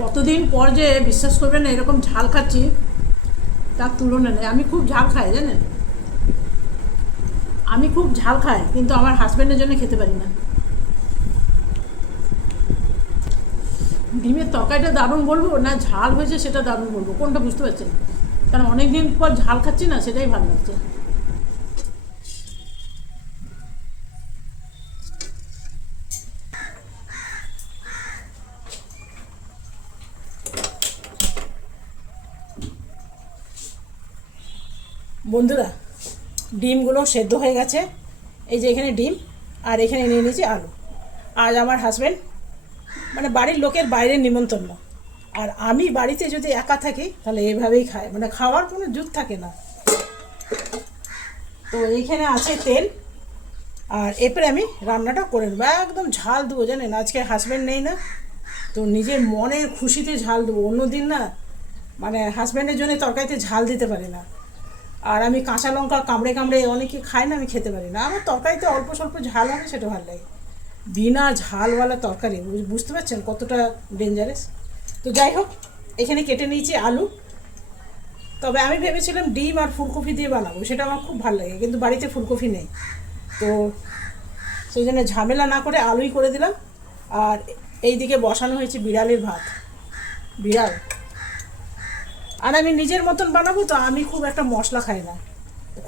কতদিন পর যে বিশ্বাস করবেন না এরকম ঝাল খাচ্ছি তার তুলনা নেই। আমি খুব ঝাল খাই জানেন, আমি খুব ঝাল খাই কিন্তু আমার হাজব্যান্ডের জন্য খেতে পারি না। ডিমের তরকারিটা দারুণ বলবো না ঝাল হয়েছে সেটা দারুণ বলবো, কোনটা বুঝতে পারছেন? কারণ অনেক দিন পর ঝাল খাচ্ছি না, সেটাই ভালো লাগছে। বন্ধুরা, ডিমগুলো সেদ্ধ হয়ে গেছে। এই যে এখানে ডিম, আর এখানে নিয়ে নিয়েছি আলু। আজ আমার হাজব্যান্ড মানে বাড়ির লোকের বাইরের নিমন্ত্রণ, আর আমি বাড়িতে যদি একা থাকি তাহলে এভাবেই খাই, মানে খাওয়ার কোনো জুত থাকে না। তো এইখানে আছে তেল, আর এরপরে আমি রান্নাটা করে নেবো। একদম ঝাল দেবো জানেন, আজকে হাজব্যান্ড নেই না, তো নিজের মনের খুশিতে ঝাল দেবো। অন্য দিন না মানে হাজব্যান্ডের জন্য তরকারিতে ঝাল দিতে পারি না। আর আমি কাঁচা লঙ্কা কামড়ে কামড়ে অনেকে খায় না, আমি খেতে পারি না। আমার তরকারিতে অল্প স্বল্প ঝাল হবে সেটা ভালো লাগে, বিনা ঝালওয়ালা তরকারি বুঝতে পারছেন কতটা ডেঞ্জারাস। তো যাই হোক, এখানে কেটে নিয়েছি আলু। তবে আমি ভেবেছিলাম ডিম আর ফুলকপি দিয়ে বানাবো, সেটা আমার খুব ভালো লাগে, কিন্তু বাড়িতে ফুলকপি নেই, তো সেই জন্য ঝামেলা না করে আলুই করে দিলাম। আর এই দিকে বসানো হয়েছে বিড়ালের ভাত। বিড়াল আর আমি নিজের মতন বানাবো, তো আমি খুব একটা মশলা খাই না,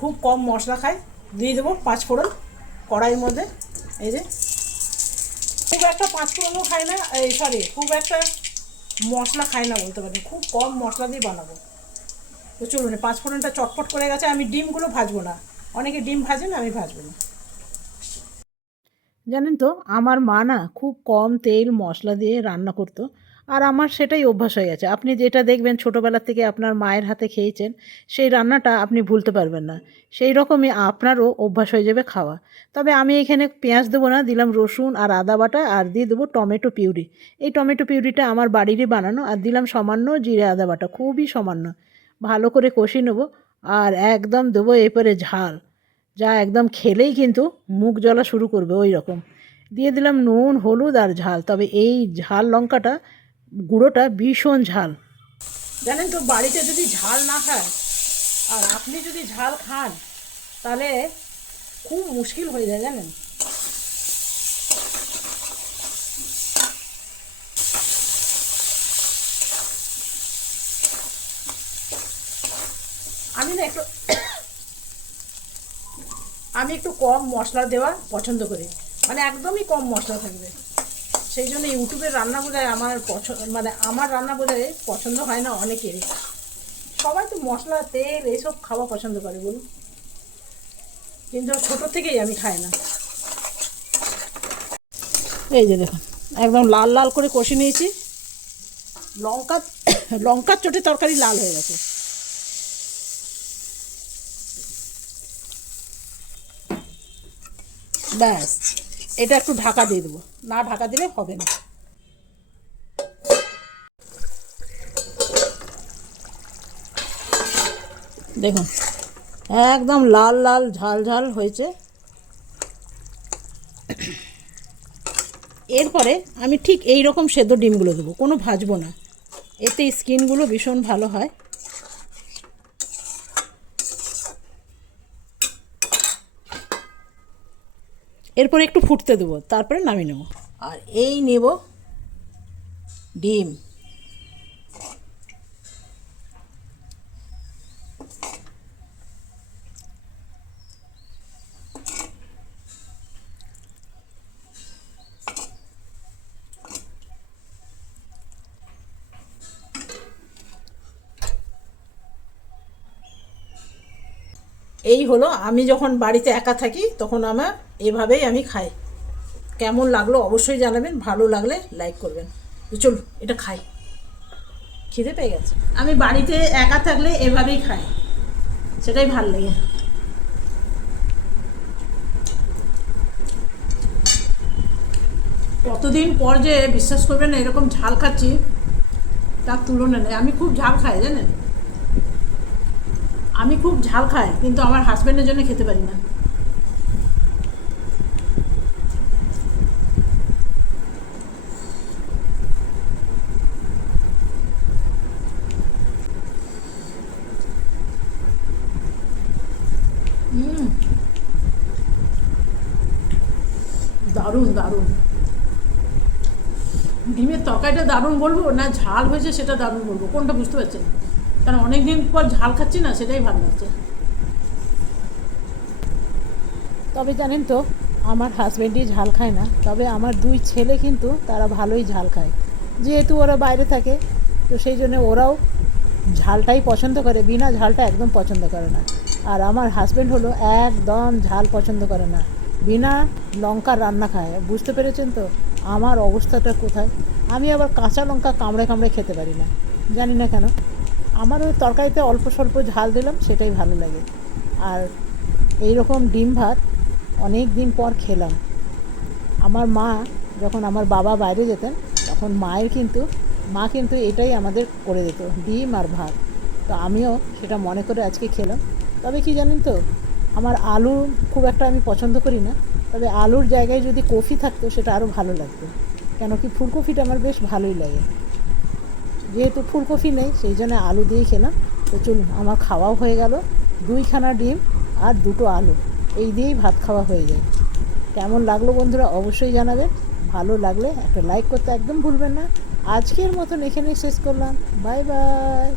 খুব কম মশলা খাই। দিয়ে দেবো 5 ফোড়ন কড়াইয়ের মধ্যে। এই যে খুব একটা 5 ফোড়নও খাই না, এই সরি খুব একটা মশলা খাই না বলতে পারি, খুব কম মশলা দিয়ে বানাবো। তো চলুন, 5 ফোড়নটা চটপট করে গেছে। আমি ডিমগুলো ভাজবো না, অনেকে ডিম ভাজেন, আমি ভাজবো না। জানেন তো, আমার মা না খুব কম তেল মশলা দিয়ে রান্না করতো, আর আমার সেটাই অভ্যাস হয়ে গেছে। আপনি যেটা দেখবেন ছোটোবেলা থেকে আপনার মায়ের হাতে খেয়েছেন, সেই রান্নাটা আপনি ভুলতে পারবেন না। সেই রকমই আপনারও অভ্যাস হয়ে যাবে খাওয়া। তবে আমি এখানে পেঁয়াজ দেবো না, দিলাম রসুন আর আদা বাটা, আর দিয়ে দেবো টমেটো পিউরি। এই টমেটো পিউরিটা আমার বাড়িরই বানানো, আর দিলাম সামান্য জিরে আদা বাটা, খুবই সামান্য। ভালো করে কষিয়ে নেবো, আর একদম দেবো এরপরে ঝাল, যা একদম খেলেই কিন্তু মুখ জ্বলা শুরু করবে ওই রকম। দিয়ে দিলাম নুন হলুদ আর ঝাল, তবে এই ঝাল লঙ্কাটা গুঁড়োটা ভীষণ ঝাল। জানেন তো, বাড়িতে যদি ঝাল না খায় আর আপনি যদি ঝাল খান তাহলে খুব মুশকিল হয়ে যায় জানেন। আমি না একটু আমি একটু কম মশলা দেওয়া পছন্দ করি, মানে একদমই কম মশলা থাকবে। সেই জন্য ইউটিউবের রান্না বোধহয় আমার মানে আমার রান্না বোধহয় পছন্দ হয় না অনেকেরই। সবাই তো মশলা তেল এইসব খাওয়া পছন্দ করে বলুন, কিন্তু ছোটো থেকেই আমি খাই না। এই যে দেখুন, একদম লাল লাল করে কষে নিয়েছি। লঙ্কা লঙ্কার চোটে তরকারি লাল হয়ে গেছে। ব্যাস, এটা একটু ঢাকা দিয়ে দেবো, না ঢাকা দিলে হবে না। দেখুন একদম লাল লাল ঝাল ঝাল হয়েছে। এরপরে আমি ঠিক এই রকম সেদ্ধ ডিমগুলো দেবো, কোনো ভাজবো না, এতে স্কিনগুলো ভীষণ ভালো হয়। এরপরে একটু ফুটতে দেবো, তারপরে নামিয়ে নেব। আর এই নেব ডিম। এই হলো, আমি যখন বাড়িতে একা থাকি তখন আমার এভাবেই আমি খাই। কেমন লাগলো অবশ্যই জানাবেন, ভালো লাগলে লাইক করবেন। তো চলুন এটা খাই, খিদে পেয়ে গেছে। আমি বাড়িতে একা থাকলে এভাবেই খাই, সেটাই ভাল লাগে। কতদিন পর যে বিশ্বাস করবেন না এরকম ঝাল খাচ্ছি তার তুলনা নেই। আমি খুব ঝাল খাই জানেন, আমি খুব ঝাল খাই কিন্তু আমার হাজব্যান্ডের জন্য খেতে পারি না। দারুণ দারুণ। ডিমের তরকারিটা দারুণ বলবো না ঝাল হয়েছে সেটা দারুণ বলবো, কোনটা বুঝতে পারছেন? কারণ অনেক দিন পর ঝাল খাচ্ছি না, সেটাই ভালো লাগছে। তবে জানেন তো, আমার হাজব্যান্ডই ঝাল খায় না, তবে আমার দুই ছেলে কিন্তু তারা ভালোই ঝাল খায়। যেহেতু ওরা বাইরে থাকে, তো সেই জন্য ওরাও ঝালটাই পছন্দ করে, বিনা ঝালটা একদম পছন্দ করে না। আর আমার হাজব্যান্ড হলো একদম ঝাল পছন্দ করে না, বিনা লঙ্কার রান্না খায়। বুঝতে পেরেছেন তো আমার অবস্থাটা কোথায়? আমি আবার কাঁচা লঙ্কা কামড়ে কামড়ে খেতে পারি না, জানি না কেন। আমার ওই তরকারিতে অল্প স্বল্প ঝাল দিলাম সেটাই ভালো লাগে। আর এই রকম ডিম ভাত অনেক দিন পর খেলাম। আমার মা, যখন আমার বাবা বাইরে যেতেন, তখন মা কিন্তু এটাই আমাদের করে দিত, ডিম আর ভাত। তো আমিও সেটা মনে করে আজকে খেলাম। তবে কি জানেন তো, আমার আলু খুব একটা আমি পছন্দ করি না, তবে আলুর জায়গায় যদি কফি থাকতো সেটা আরও ভালো লাগতো। কেন কি ফুলকপিটা আমার বেশ ভালোই লাগে। যেহেতু ফুলকপি নেই সেই জন্য আলু দিয়েই খেলাম। তো চলুন, আমার খাওয়াও হয়ে গেল, 2খানা ডিম আর 2টো আলু, এই দিয়েই ভাত খাওয়া হয়ে যায়। কেমন লাগলো বন্ধুরা অবশ্যই জানাবেন। ভালো লাগলে একটা লাইক করতে একদম ভুলবেন না। আজকের মতন এখানেই শেষ করলাম। Bye bye.